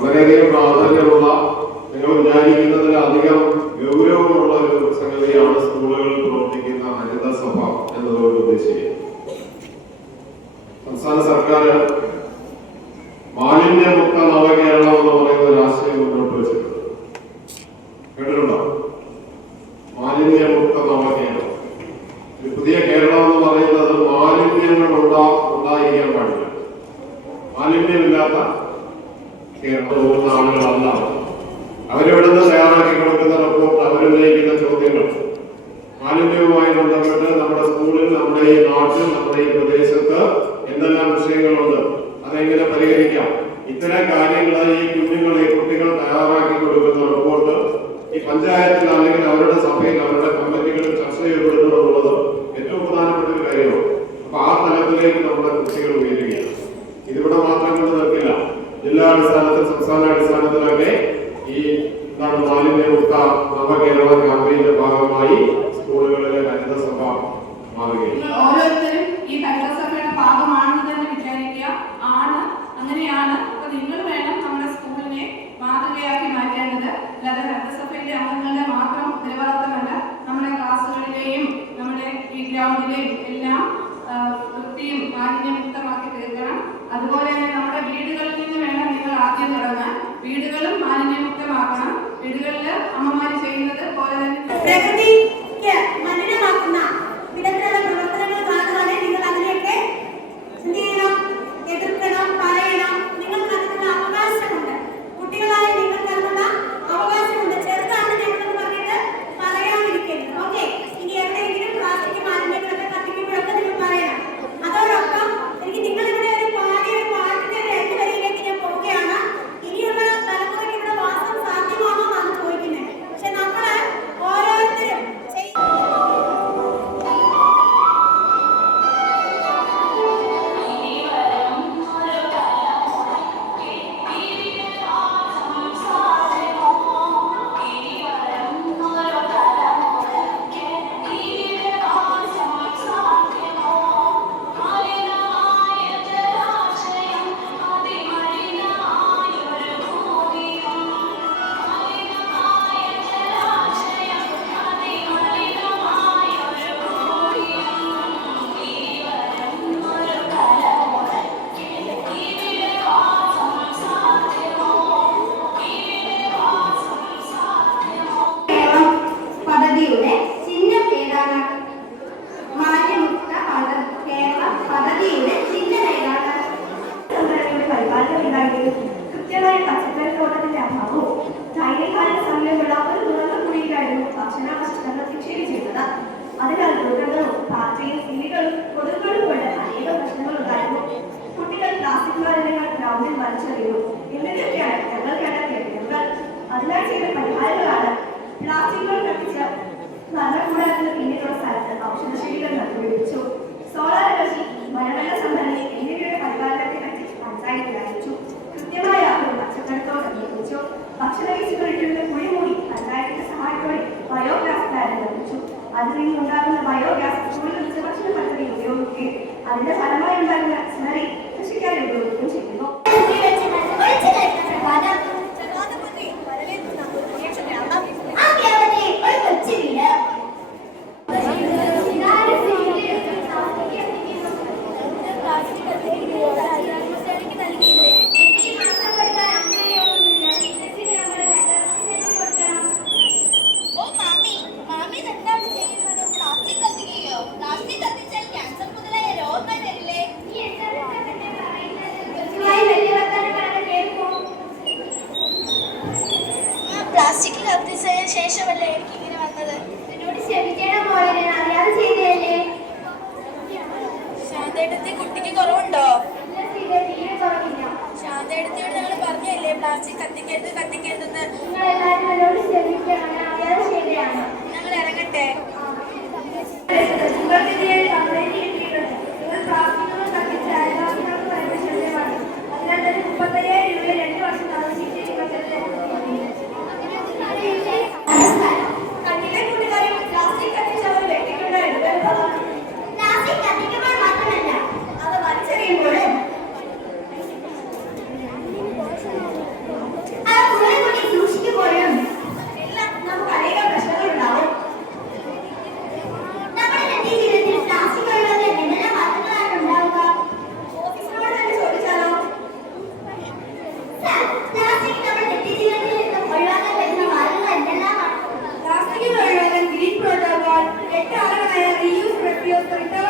വളരെയധികം പ്രാധാന്യമുള്ള, നിങ്ങൾ വിചാരിക്കുന്നതിലധികം ഗൗരവമുള്ള ഒരു സംഗതിയാണ് സ്കൂളുകളിൽ പ്രവർത്തിക്കുന്ന ഹരിതസഭ എന്നതുകൊണ്ട് ഉദ്ദേശിക്കുന്നത്. സംസ്ഥാന സർക്കാർ മാലിന്യമുക്ത നവകേരളം എന്ന് പറയുന്ന ഒരു ആശയം മുന്നോട്ട് വെച്ചിട്ടുണ്ട്. കേട്ടിട്ടുണ്ടോ? മാലിന്യമുക്ത നവകേരളം. ഒരു പുതിയ കേരളം എന്ന് പറയുന്നത് മാലിന്യങ്ങൾ ഉണ്ടായിരിക്കാൻ പാടില്ല. മാലിന്യമില്ലാത്ത കേരളം പോകുന്ന ആളുകളല്ല. അവരിവിടുന്ന് തയ്യാറാക്കി കൊടുക്കുന്ന റിപ്പോർട്ട്, അവരുന്നയിക്കുന്ന ചോദ്യങ്ങൾ, മാലിന്യവുമായി ബന്ധപ്പെട്ട് നമ്മുടെ സ്കൂളിൽ, നമ്മുടെ ഈ നാട്ടിൽ, നമ്മുടെ ഈ പ്രദേശത്ത് എന്തെല്ലാം വിഷയങ്ങളുണ്ട്, അതെങ്ങനെ പരിഹരിക്കാം, ഇത്തരം കാര്യങ്ങൾ ഈ കുട്ടികൾ തയ്യാറാക്കി കൊടുക്കുന്ന റിപ്പോർട്ട് ഈ പഞ്ചായത്തിൽ അല്ലെങ്കിൽ അവരുടെ സഭയിൽ, അവരുടെ കമ്മിറ്റികളിൽ ചർച്ച ചെയ്യപ്പെടുന്നു എന്നുള്ളത് ഏറ്റവും പ്രധാനപ്പെട്ട ഒരു കാര്യമാണ്. അപ്പൊ ആ തലത്തിലേക്ക് നമ്മുടെ കുട്ടികൾ ഉയരുകയാണ്. ഇതിവിടെ മാത്രം കൊണ്ട് നിർത്തില്ല. ജില്ലാടിസ്ഥാനത്തിൽ, സംസ്ഥാനാടിസ്ഥാനത്തിലൊക്കെ ഈ മാലിന്യമുക്ത നവകേരള ക്യാമ്പയിന്റെ ഭാഗമായി സ്കൂളുകളിലെ ഹരിതസഭ മാറുകയാണ്. ഓരോരുത്തരും ഈ ഹരിതസഭയുടെ ഭാഗമാണെന്ന് തന്നെ വിചാരിക്കുക. ആണ്, അങ്ങനെയാണ്. അപ്പൊ നിങ്ങൾ വേണം നമ്മുടെ സ്കൂളിനെ മാതൃകയാക്കി മാറ്റേണ്ടത്. അല്ലാതെ ഹരിതസഭയിലെ അംഗങ്ങളുടെ മാത്രം ഉത്തരവാദിത്തമല്ല. നമ്മുടെ ക്ലാസ്സുകളിലെയും നമ്മുടെ ഈ ഗ്രൗണ്ടിലെയും എല്ലാം വൃത്തിയും മാലിന്യമുക്തമാക്കി തീർക്കണം. അതുപോലെ തന്നെ നമ്മുടെ വീടുകളിൽ നിന്ന് വേണം നിങ്ങൾ ആദ്യം തുടങ്ങാൻ. വീടുകളും മാലിന്യമുക്തമാക്കണം. വീടുകളിൽ അമ്മമാർ ചെയ്യുന്നത് പോലെ തന്നെ പ്രകൃതിക്ക് മലിനമാക്കുന്ന വിധത്തിലുള്ള പ്രവർത്തനങ്ങൾ കാണുവാനെ നിങ്ങൾ അതിനെയൊക്കെ എന്ത് ചെയ്യണം? എതിർക്കണം, പറയണം. നിങ്ങൾക്ക് അതിനുള്ള അവകാശമുണ്ട്. കുട്ടികളായ നിങ്ങൾക്ക് അതിനുള്ള അവകാശമുണ്ട്. ചെറുതാണ് ഞങ്ങളെന്ന് പറഞ്ഞിട്ട് പറയാതിരിക്കരുത്. ഓക്കെ? ഇനി എവിടെയെങ്കിലും പ്ലാസ്റ്റിക് മാലിന്യങ്ങളൊക്കെ കത്തിക്കുമ്പോഴൊക്കെ നിങ്ങൾ പറയണം. അതോടൊപ്പം എനിക്ക് നിങ്ങളിവിടെ ഒരു പാടിയ പാട്ടിന്റെ 2 വരിയിലേക്ക് ഞാൻ പോവുകയാണ്. ഇനിയുള്ള തലമുറയ്ക്ക് ഇവിടെ വാസം സാധ്യമാണോ എന്നാണ് ചോദിക്കുന്നത്. പക്ഷെ നമ്മള് ഓരോരുത്തരും കൃത്യമായി പച്ചക്കറിത്തോട്ടത്തിന്റെ അഭാവവും ചൈനക്കാരുടെ സമയമുള്ള ഒരു തുറന്ന കുഴിയിലായിരുന്നു ഭക്ഷണങ്ങൾ നിക്ഷേപിച്ചിരുന്നത്. അതിനാൽ മൃഗങ്ങളും പാറ്റയും കിളികളും കൊതുകുകളും കൊണ്ട് അനേകം പ്രശ്നങ്ങൾ ഉണ്ടായിരുന്നു. കുട്ടികൾ പ്ലാസ്റ്റിക് മാലിന്യങ്ങൾ ഗ്രൗണ്ടിൽ വലിച്ചെറിയുന്നു. എന്നിട്ടൊക്കെയാണ് ഞങ്ങൾ കേട്ട. അതിനാൽ ചെയ്ത പരിഹാരങ്ങളാണ് പ്ലാസ്റ്റിക്കുകൾ കത്തിച്ച് ഭരണകൂടാരത്തിന് പിന്നിലുള്ള സ്ഥലത്ത് ഔഷധശെടികൾ നട്ടുപിടിപ്പിച്ചു. സോളാർ എനർജി, മഴവെള്ള സംഭരണി എന്നിവയുടെ പരിപാലനത്തെ പറ്റി പഞ്ചായത്തിൽ അറിയിച്ചു. കൃത്യമായ പച്ചക്കറിത്തോട്ടം നിർമ്മിച്ചു. ഭക്ഷണ വേസ്റ്റുകളിൽ കുഴിമൂടി പഞ്ചായത്തിന്റെ സഹായത്തോടെ ബയോഗ്യാസ് പ്ലാന്റ് നിർമ്മിച്ചു. അതിൽ നിന്നുണ്ടാകുന്ന ബയോഗ്യാസ് സ്കൂളിൽ ഉച്ചഭക്ഷണ പദ്ധതി ഉപയോഗിക്കുകയും അതിന്റെ ഫലമായി ഉണ്ടാകുന്ന സ്ലറി കൃഷിക്കാരെ ഉപയോഗിക്കുകയും ചെയ്യുന്നു. പ്ലാസ്റ്റിക് കത്തിച്ചതിന് ശേഷമല്ലേ എനിക്ക് ഇങ്ങനെ വന്നത്. എന്നോട് ക്ഷമിക്കണം മോളെ, ഞാൻ അറിയാതെ ചെയ്തതല്ലേ. ശാന്തേട്ടത്തി, കുട്ടിക്ക് കുറവുണ്ടോ? ശാന്തേട്ടത്തിയോട് ഞങ്ങൾ പറഞ്ഞല്ലേ പ്ലാസ്റ്റിക് കത്തിക്കരുതെന്ന്. നിങ്ങളെല്ലാവരും എന്നോട് ക്ഷമിക്കണം, ഞാൻ അറിയാതെ ചെയ്തതാണ്. ഞങ്ങൾ ഇറങ്ങട്ടെ. അതിനാൽ തന്നെ 35,000 രൂപ 2 വർഷം താമസിച്ച് കണ്ണിലെ കൂട്ടുകാരും പ്ലാസ്റ്റിക് കത്തിച്ചവർ വ്യക്തികളുടെ പ്ലാസ്റ്റിക് കത്തിക്കുമ്പോൾ മാത്രമല്ല അത് വലിച്ചെറിയുമ്പോഴും തൊഴിട്ടവ